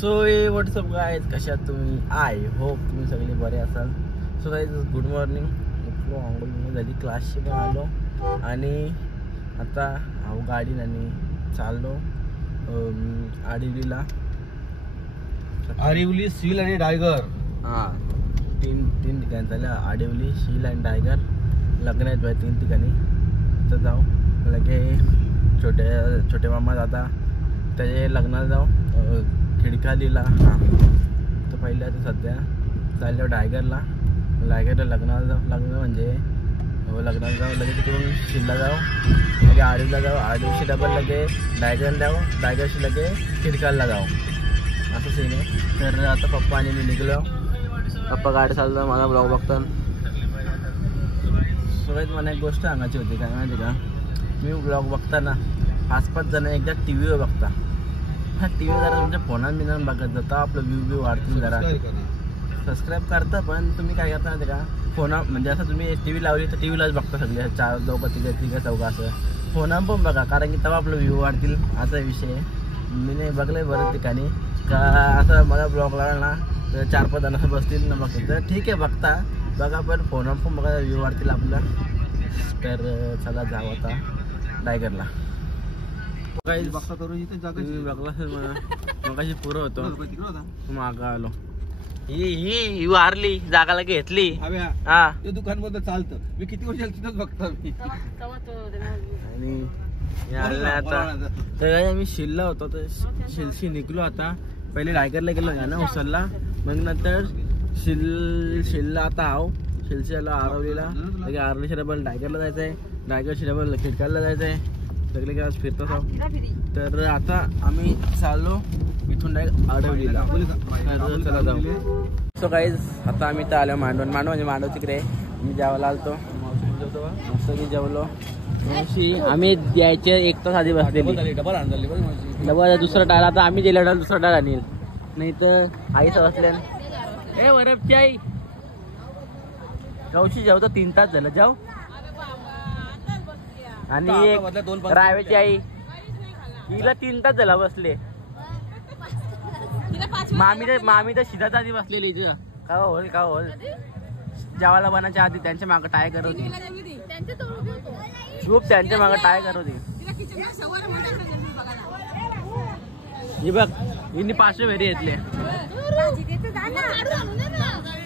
So WhatsApp guys, कशात तुम्ही? I hope तुम्ही सगळे बरे असाल. So guys good morning. उठलो, आंघोळ झाली, क्लासशी पण आलो आणि आता गाडी आणि चाललो आडिवलीला. आडिवली, सील आणि टायगर. हां, तीन ठिकाणी झालं. आडिवली, शील आणि टायगर लग्न आहेत भाई 3 ठिकाणी. तर जाऊ लगे छोटे मामा दादा त्याचे लग्नाला जाऊ खिडकालीला. हां, तर पहिले आता सध्या चाललो टायगरला लग्नाला जाऊ. लग्नाला जाऊ लगे तिकडून शिलला जाऊ, लगे आडिवला जाऊ, आडिवशी डबल लगे टायगरला जाऊ, टायगरशी लगे खिडकालला जाऊ. असं सीन आहे. तर आता पप्पा आणि मी निघलो. पप्पा गाडी चाललं, मला ब्लॉग बघतात. सगळ्यात मला एक गोष्ट सांगायची होती, काय माहिती का? मी ब्लॉग बघताना 5-5 जण एकदा टी व्हीवर बघता. हा टी व्ही जरा तुमच्या फोनात बिनात बघत जाता, आपलं व्ह्यू वाढतील. जरा सबस्क्राईब करता, पण तुम्ही काय करता माहिती का? फोना म्हणजे असं तुम्ही टी व्ही लावली तर टी व्हीलाच बघता सगळे, 4 दोघं तिघं चौघं असं. फोनात पण बघा, कारण की तेव्हा आपलं व्ह्यू वाढतील. असा विषय मी नाही बघलं आहे बऱ्याच ठिकाणी का असं मला ब्लॉग लागला ना तर 4-5 जण असं बसतील ना बघतील. तर ठीक आहे बघा, पण फोनवर पण बघा, व्ह्यू वाढतील आपला. तर चला जाऊ आता टायगरला. काही बघता करू इथे जागा बघला सर मला मगाशी पुरं होतं, मागं आलो. ही वारली जागाला घेतली. हा, ते दुकान मध्ये चालतं. मी किती वर्ष तिथंच बघतो मी. आणि आता तर आम्ही शिलला होतो, तर शिलशी निघलो. आता पहिले टायगरला गेलो ना उचलला, मग नंतर शिलला आता आहो. शिलशी आलो आरवलीला, लगे आरवलीच्या डबल टायगरला जायचं आहे, टायगरशी डबल खिडकाला जायचं आहे. सगळे काय फिरतोच आहोत. तर आता आम्ही चाललो इथून डायरेक्ट आडवलीला. चला जाऊ. सो गाईज आता आम्ही तर आलो मांडव तिकडे. मी जेवायला आलतो, मस्त की जेवलो. आम्ही द्यायचे 1 तास आधी बसलेली. डबल दुसरा टाळ. आता आम्ही दिला दुसरा टाळ आणील, नाही तर आईच बसल्या. ए वरपची आई गावची जेवतो 3 तास झालं जाऊ. आणि एक रायवेची आई, हिला 3 तास झाला बसले. मामी तर शिदाच्या आधी बसलेली. का होल जेवायला बनायच्या आधी त्यांच्या मागं टाय करत होती. खूप त्यांच्या मागं टाय करत होती. ही बघ, हिने 500 वेरी घेतले.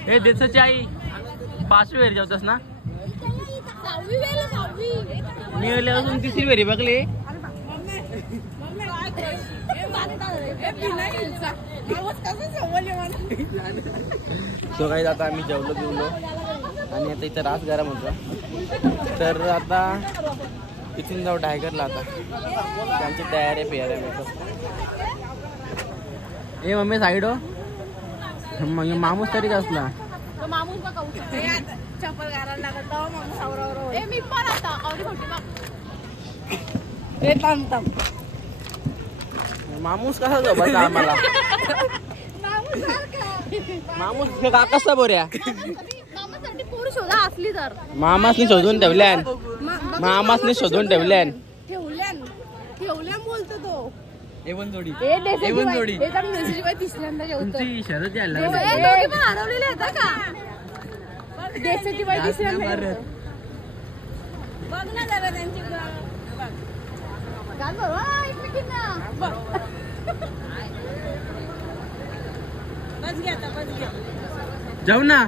हे देसाची आई 500 वेरी जेवतस ना? मी अजून 3री वेरी बघली. सो काही आता आम्ही जेवलो आणि आता इथं रास गरम होतं. तर आता इथून जाऊ टायगरला. आता त्यांची तयारी पेर आहे. ए मम्मी साईड हो, मग मामूस तरी कसला चप्पल घालायला लागत माणूस आवरावर. मी पण आता आवडी होती मामूस कसा झोपायचा आम्हाला? मामूस काका बोऱ्या मामासाठी पोर शोधा असली तर मामासनी शोधून ठेवल्यान. मामासनी शोधून ठेवल्यान बोलतो तो. एवन जोडी तिसऱ्यांदा जेवतो. शरद हरवलेले होता का देशाची बाई तिसऱ्यांदा बघ ना जरा त्यांची जाऊ ना,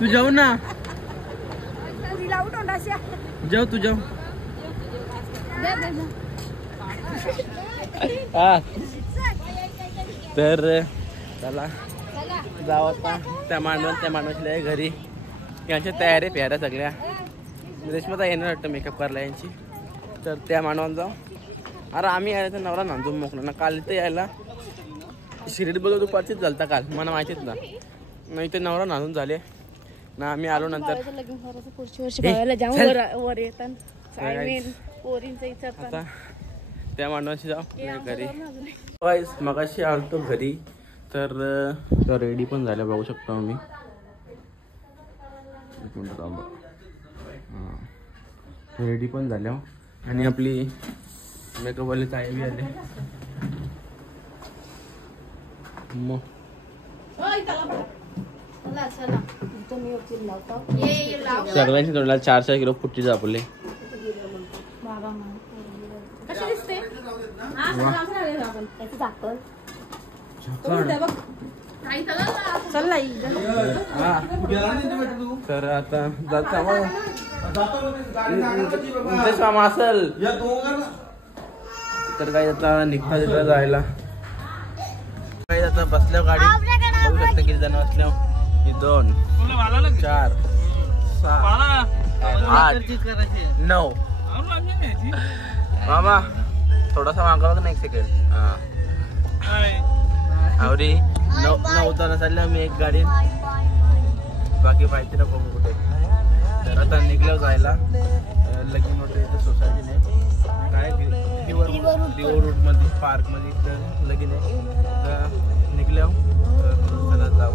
तू जाऊ ना, जाऊ तू जाऊ. हा, तर चला जाऊ आता त्या माणसाला घरी. यांच्या तयारी फेऱ्या सगळ्या. रेशमाता येणार वाटतं मेकअप करायला यांची. तर त्या मानवाला जाऊ. अरे आम्ही यायला तर नवरा नांदून मोकला ना. काल इथं यायला शिर्डी बोलतो दुपारचीच झालता काल, मला माहितीच ना. नाही तर नवरा नांदून झाले ना. आम्ही आलो नंतर आता त्या मानवाशी जाऊ घरी. मगाशी आलतो घरी. तर रेडी पण झाल्या बघू शकतो आम्ही. रेडी पण झाल्या आणि आपली मेकअपवाले ताई बी आले. मग सगळ्यांची तोंडाला 4-4 किलो पुट्टी जापले. तर आता मामा असल तर काही आता निघता तिथं जायला. काही आता बसल्या गाडी बघू शकता किती जण बसल्या. 2 4 6 8 9. मामा थोडासा मागा बघ ना 1 सेकंड. आवरी 9 जण चालले आम्ही एक गाडी. बाकी माहिती ना बघू कुठे. तर आता निघलं जायला. लगीन मोठे इथे सोसायटीने काय दिवो रूट मध्ये पार्क मध्ये तर लगीन आहे. तर निघल्या चला जाऊ.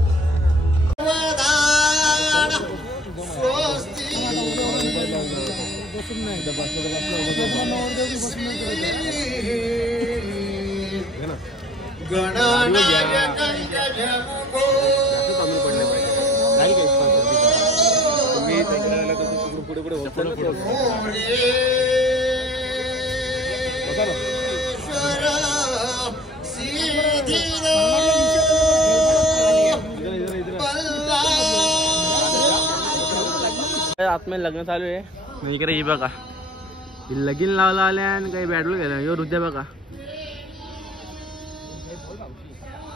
आतमध्ये लग्न चालू आहे. इकडे ही बघा लगीन लावला आल्या आणि काही बॅटल गेलं. यो हृदय बघा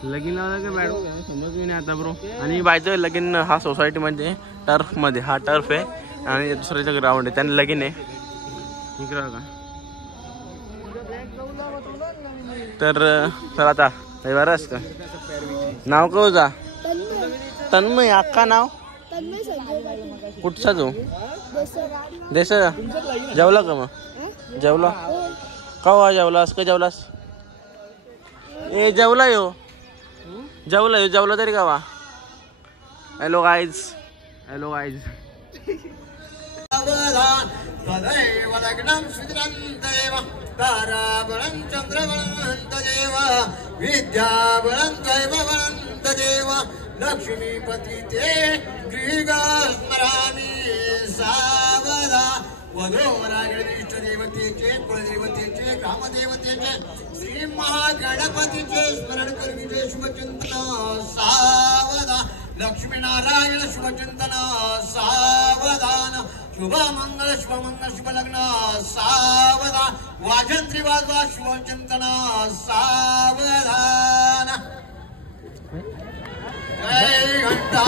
लगीन लावला काय बॅटल गेलं समज नाही आता ब्रो. आणि बायचं लगीन हा सोसायटी मध्ये टर्फ मध्ये. हा टर्फ आहे आणि दुसऱ्याचं ग्राउंड आहे. त्यांनी लगीन आहे इकडे बघा. तर चला आता रविवारच का नाव का होता तन्मय अक्का नाव कुठचा तू देश जेवला का मग जेवला का जेवलास का जेवलास ए जेवला यो जेवला तरी का वा. हॅलो गाईज ताराबळं चंद्रबळं तदेव विद्याबळं दैवबळं तदेव लक्ष्मीपती ते गृहस्मरामी सावधा. वधूवराकडे इष्टदेवतेचे कुलदेवतेचे ग्रामदेवतेचे श्री महागणपतीचे स्मरण करवीचे शुभचिंतन सावधा. लक्ष्मीनारायण शुभचिंतन सावधान. शुभमंगल शुभलग्न सावधान. वाजंत्री वाजवा शुभचिंतन सावधान. जय घंटा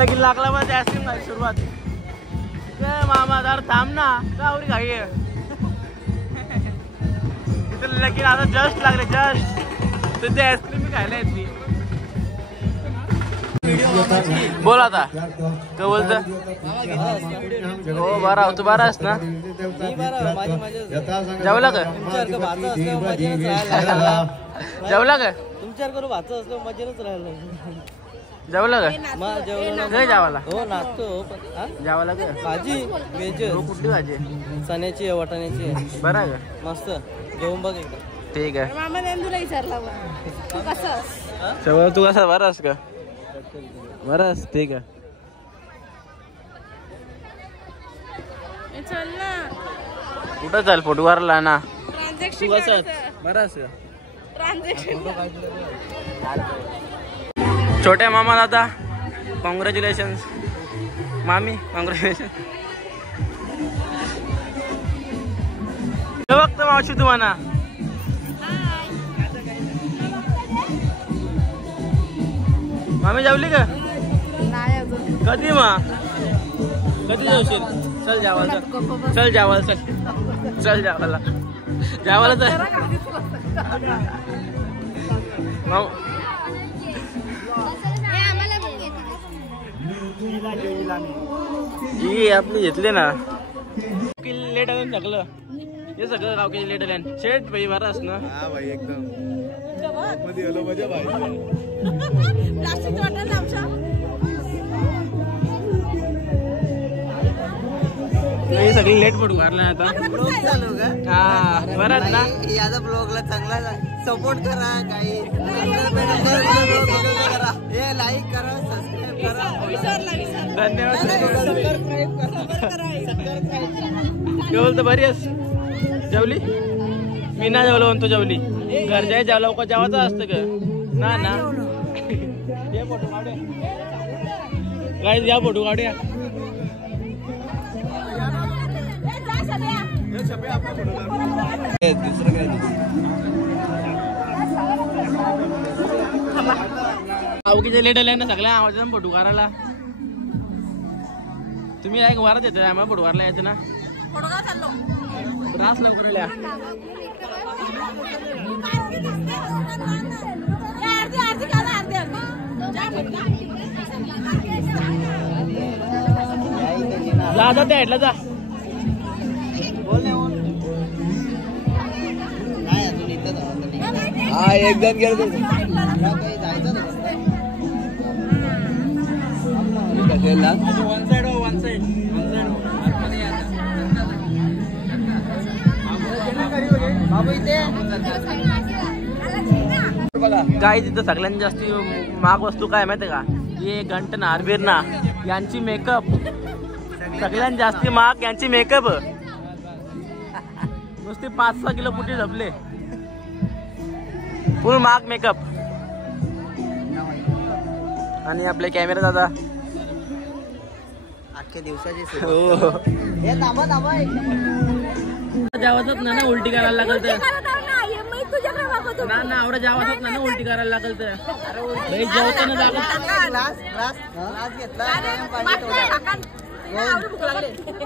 लगीन लागला मग आईस्क्रीम खायची सुरुवात. मामा जरा थांब ना गावरी घाई आहे. इथं लगीन आता जस्ट लागले जस्ट तर ते आईस्क्रीम मी खायला येते. बोल आता काय बोलत हो. बारा तू बारा आहेस ना. जेवला का जेवला का तुमच्यावर करू भात असलं मजेनच राहिलं. जेवला का नाही जेवायला हो नाचतो जेवायला का भाजी व्हेज कुठली भाजी चण्याची आहे वाटाण्याची आहे. बरं आहे का मस्त जेवून बघ एकदा. ठीक आहे तुला विचारला तू कसा बरास का बरास. ठीक आहे कुठं चाल फोटो मारला ना तू कसं बरास का. छोट्या मामा दादा कॉंग्रॅच्युलेशन्स. मामी कॉंग्रॅच्युलेशन. बघतो मावशी तुम्हाला मामी जेवली का कधी कधी जेवशील. चल जेवायला चल जेवायला ही आपली घेतली ना लेट आलं सगळं हे सगळं गाव लेट आलं शेट भाई बरास ना. हा भाई एकदम प्लास्टिक वाटलं आमच्या हे सगळी लेट फोटो काढला आता. हा बरं ना. याचा ब्लॉगला चांगला सपोर्ट करा. काही लाईक करा, सबस्क्राईब करा. धन्यवाद. काय बोलतो बरी आहेस? जेवली? मी ना जेवलो म्हणतो जेवली. घरच्या जेवला का जेवायचं असतं का ना ना. या फोटो काढूया काय, या फोटो काढूया. आवकीचे लेट आले ना सगळ्या आवाजात फोटो काढायला. तुम्ही एक वारात येतोय आम्हाला फोटो काढायला यायचं ना. त्रास लवकर जा जा त्या जा. हा एक जण गेलो वन साइड वन साइड. काय तिथं सगळ्यांत जास्ती महाग वस्तू काय माहिती का? हे घंटन आरबीरना यांची मेकअप सगळ्यांत जास्ती महाग यांची मेकअप. नुसते 5-6 किलो पुटी झपले. फुल महाग मेकअप. आणि आपले कॅमेरा दादा अख्ख्या दिवसाची जेवायचंच ना उलटी करायला लागल तर ना आवडं जेवायचंच ना उलटी करायला लागल तर जेवताना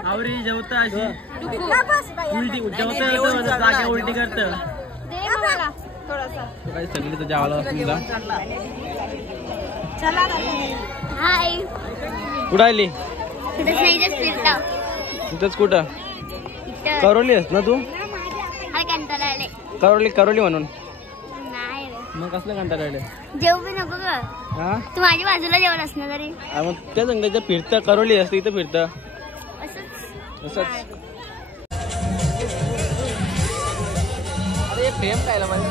आवरी जेवता अशी उलटी जेवता जाग्या उलटी करत सगळी तर जेवायला कुठं आली? तिथंच कुठं करवली आहेस ना तू? करवली म्हणून मग कसलं कंटाळा आले? जेव बी नको ग. हा तू माझ्या बाजूला जेवण असणार तरी मग त्या संघाच्या फिरतं करवली असते इथं फिरतं असंच. अरे प्रेम खायला पाहिजे.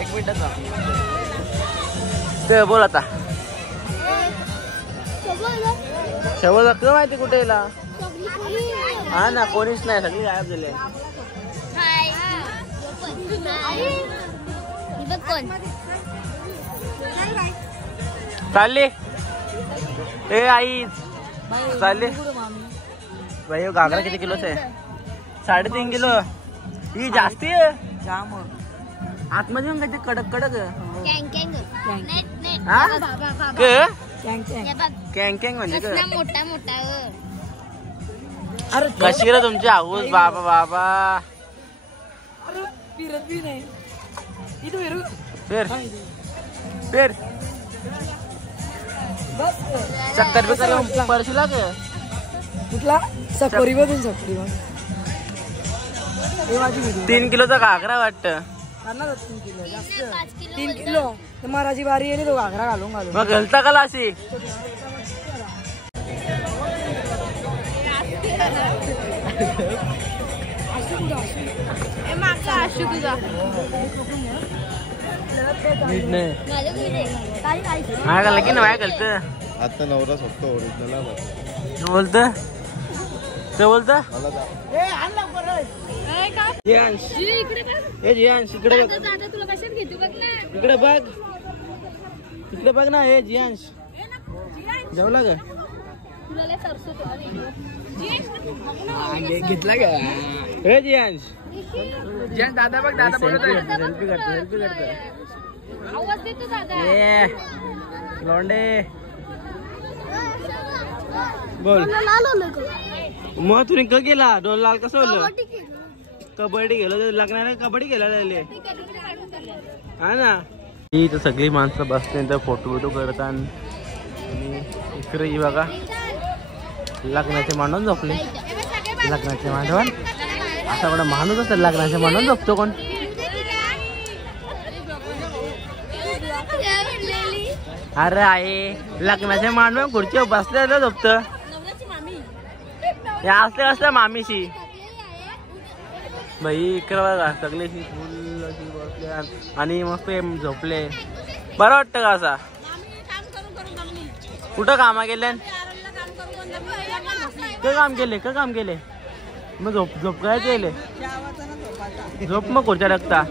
एक मिनिटाचा ते बोल आता. शेवट दाखव माहिती कुठे येला. हा ना कोणीच नाही सगळी गायब झाले. चालली ए आई चालली भाई. घागरा किती किलोच आहे? 3.5 किलो. ही जास्ती आहे. आतमध्ये पण काय कडक कडक कॅंग कॅंग म्हणजे मोठा मोठा. अरे कशी रे तुमची आऊस बाबा बाबा. फिर फिर चक्कर बिकर परशीला का कुठला सकोरी मधून 3 किलोचा घागरा वाटतं. 3 किलो महाराजी बारी येईल तो घागरा घालून मग घालता का अशी? लगीन नाही घालत आता नवरा फक्त ओरिजिनल बोलत ते बोलत. जियांश इकडे बघ इकडे बघ ना. हे जियांश जेवला का? घेतला का? हे जियांश दादा बघ दादा सेल्फी करतो लोंडे बोल. मग तुम्ही क गेला डोल लाल कसं होलं? कबड्डी गेलो लग्नाला कबड्डी गेला हा ना. ही तर सगळी माणसं बसते तर फोटो करतात. आणि इकडे बघा लग्नाचे मांडवून झोपले. लग्नाचे मांडवण असा एवढा माणूस असेल लग्नाच्या म्हणून झोपतो कोण. अरे आहे लग्नाच्या मांडून खुर्चीवर बसले झोपत. हे असले असल्या मामीशी बाई इकडे बघा सगळेशी फुल बसले आणि मस्त झोपले. बरं वाटतं का असा. कुठं कामा गेले का काम केले मग झोप काय केले झोप मग खुर्च्या लागता.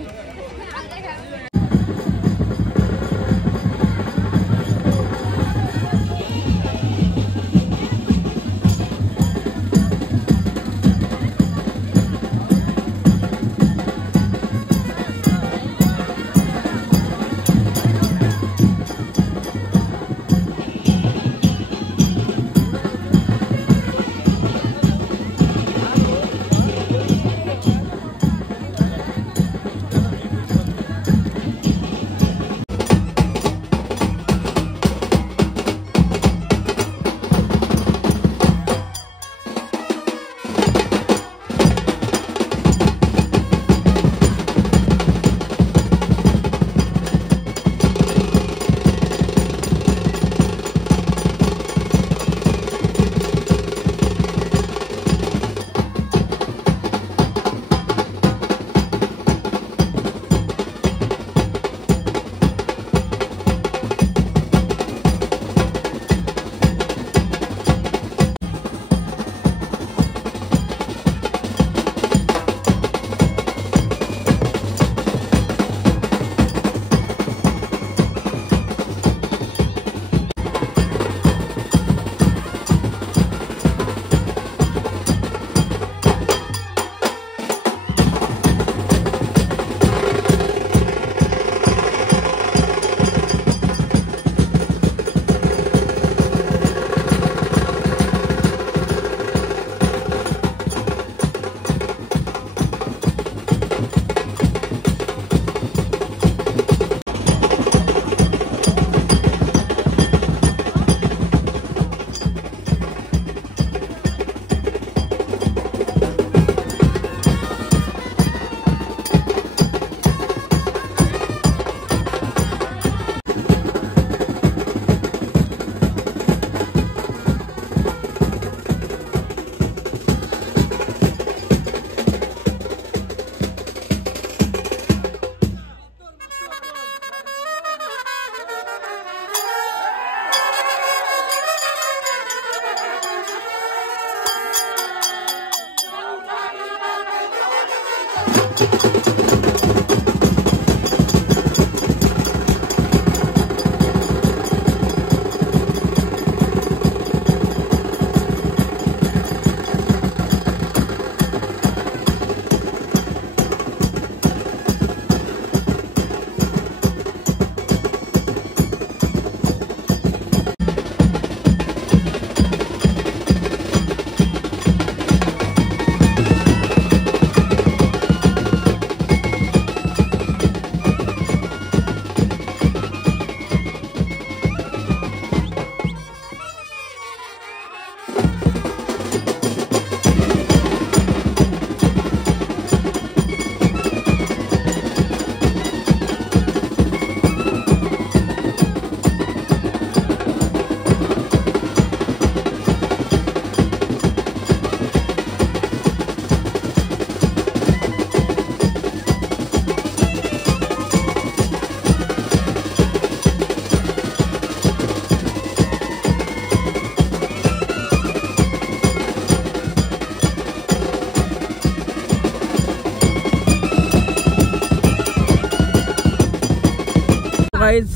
गाईज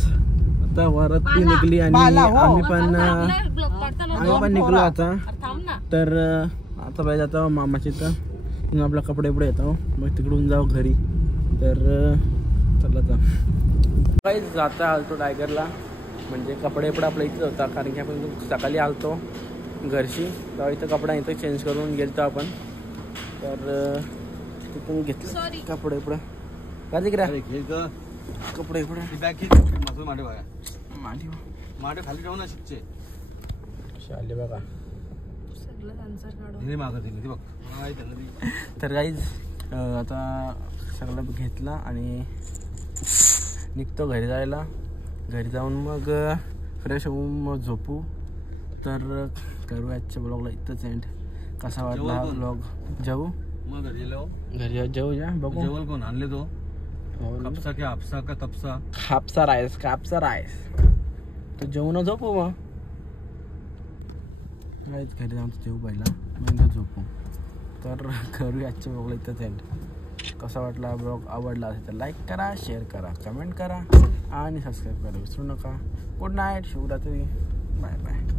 आता वराती निघली आणि आम्ही पण निघलो आता. तर आता पाहिजे आता मामाची तर आपला कपडे पुढे येतो मग तिकडून जाऊ घरी. तर चला जा गाईज आता आलतो टायगरला म्हणजे कपडे पण आपल्या इथेच होता कारण की आपण सकाळी आलतो घरशी तेव्हा इथं कपडा इथं चेंज करून गेलतो आपण. तर तिथून घेतलं कपडे पुढे का तिकडे कपडे पुढे मांडे बघा मांडे खाली ठेवू ना शिकचे आले बघा तर गाईज आता सगळं घेतला आणि निघतो घरी जायला. घरी जाऊन मग फ्रेश होऊन मग झोपू. तर करू आजच्या ब्लॉगला इथंच एंड. कसा वाटला हा ब्लॉग? जाऊ मग घरी जाऊ या बघू. जेवण कोण आणले तो? कापसा की आपसा का तपसा? कापसा राईस. तर जेवण झोपू मग. काहीच घरी जाऊन जेवू पहिला मग झोपू. तर करू आजच्या ब्लॉगला इथंच एंड. कसा वाटला ब्लॉग? आवडला असेल तर लाईक करा, शेअर करा, कमेंट करा आणि सबस्क्राईब करायला विसरू नका. गुड नाईट, शुभरात्री, बाय बाय.